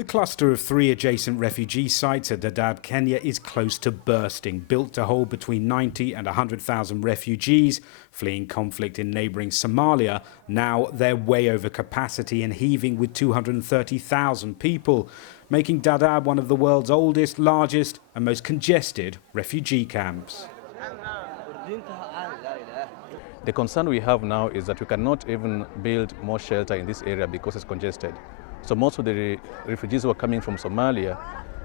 The cluster of 3 adjacent refugee sites at Dadaab, Kenya is close to bursting, built to hold between 90 and 100,000 refugees fleeing conflict in neighbouring Somalia. Now they're way over capacity and heaving with 230,000 people, making Dadaab one of the world's oldest, largest and most congested refugee camps. The concern we have now is that we cannot even build more shelter in this area because it's congested. So most of the refugees who are coming from Somalia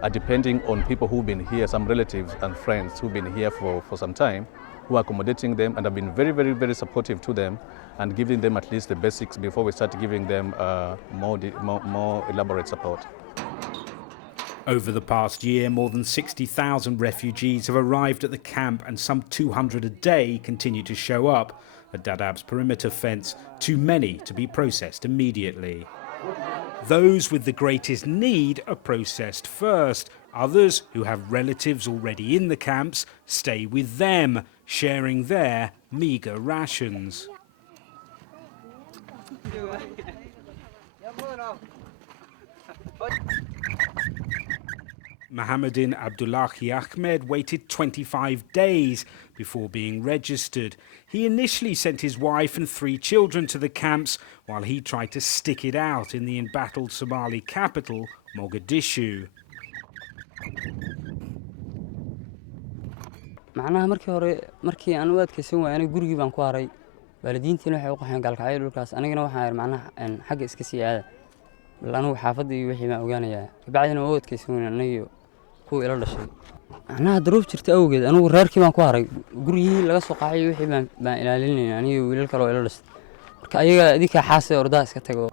are depending on people who've been here, some relatives and friends who've been here for some time, who are accommodating them and have been very, very, very supportive to them and giving them at least the basics before we start giving them more elaborate support. Over the past year, more than 60,000 refugees have arrived at the camp and some 200 a day continue to show up at Dadaab's perimeter fence, too many to be processed immediately. Those with the greatest need are processed first. Others, who have relatives already in the camps, stay with them, sharing their meagre rations. Mohamedin Abdulahi Ahmed waited 25 days before being registered. He initially sent his wife and 3 children to the camps while he tried to stick it out in the embattled Somali capital, Mogadishu. macnaha markii aan u adkaysan waayay aniga gurigii baan ku haray waalidiintiina waxay u qaxeen galkacyo dhulkaas anigana waxaan yar macnaha xagga iska sii aada bal anigu xaafadda iyo wixii baan ogaanayaa kabacdina waa u adkaysan waayay aniga kuwa ila dhashay macnaha duruuf jirta awgeed anigu reerkii baan ku haray gurigii laga soo qaxay wixii baan ilaalinayay aniga wiilal kale oo ila dhashay marka ayaga idinka xaasay ordaha iska tago.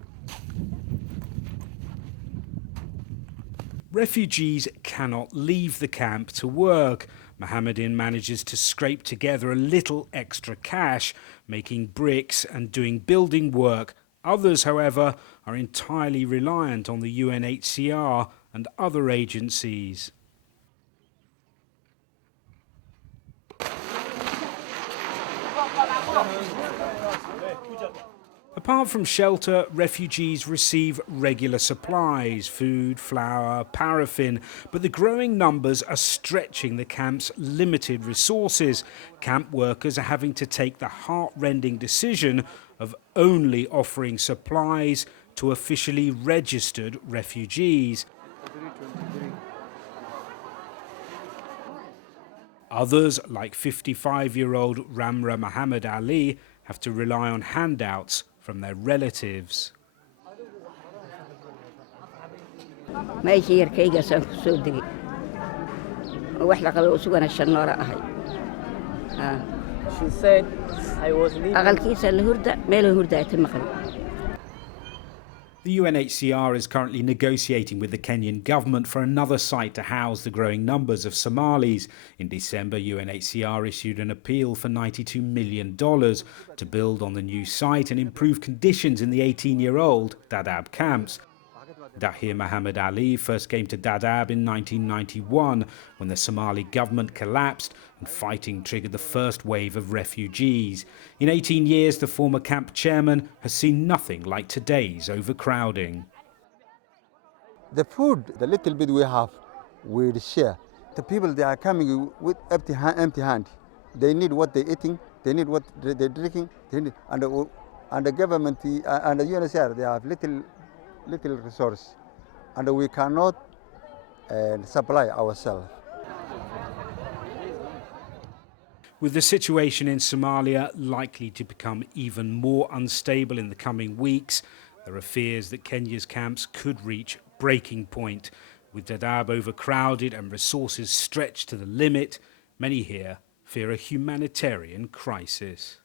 Refugees cannot leave the camp to work. Mohamedin manages to scrape together a little extra cash, making bricks and doing building work. Others, however, are entirely reliant on the UNHCR and other agencies. Apart from shelter, refugees receive regular supplies, food, flour, paraffin, but the growing numbers are stretching the camp's limited resources. Camp workers are having to take the heart-rending decision of only offering supplies to officially registered refugees. Others, like 55-year-old Ramra Muhamed Ali, have to rely on handouts from their relatives. She said I was leaving. The UNHCR is currently negotiating with the Kenyan government for another site to house the growing numbers of Somalis. In December, UNHCR issued an appeal for $92 million to build on the new site and improve conditions in the 18-year-old Dadaab camps. Dahir Mohamed Ali first came to Dadaab in 1991 when the Somali government collapsed and fighting triggered the first wave of refugees. In 18 years, the former camp chairman has seen nothing like today's overcrowding. The food, the little bit we have, we share. The people, they are coming with empty hand. They need what they're eating, they need what they're drinking, and the government and the UNHCR, they have little resource, and we cannot supply ourselves. With the situation in Somalia likely to become even more unstable in the coming weeks, there are fears that Kenya's camps could reach breaking point. With Dadaab overcrowded and resources stretched to the limit, many here fear a humanitarian crisis.